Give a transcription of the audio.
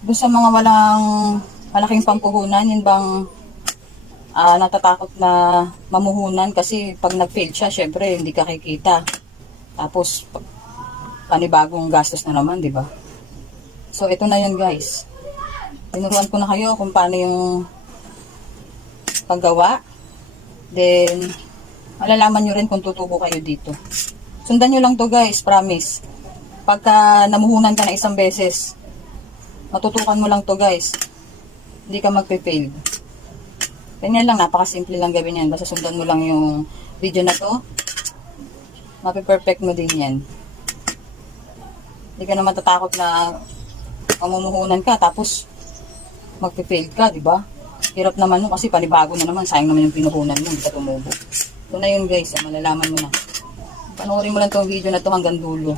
Doon sa mga walang malaking pampuhunan, yun bang natatakot na mamuhunan kasi pag nag-fail siya, syempre hindi ka kikita. Tapos panibagong gastos na naman, di ba? So ito na yun guys. Tinuruan ko na kayo kung paano yung paggawa. Then malalaman nyo rin kung tutubo kayo dito. Sundan nyo lang to guys, promise. Pagka namuhunan ka na isang beses, matutukan mo lang to guys. Hindi ka magpe-fail. Ganyan lang, napakasimple lang gawin yan. Basta sundan mo lang yung video na to. Mapiperfect mo din yan. Hindi ka naman tatakot na mamumuhunan ka tapos magpe-fail ka, di ba? Hirap naman mo kasi panibago na naman. Sayang naman yung pinuhunan mo, hindi ka tumubo. Ito na yun guys, malalaman mo na. Panoorin mo lang tong video na to hanggang dulo.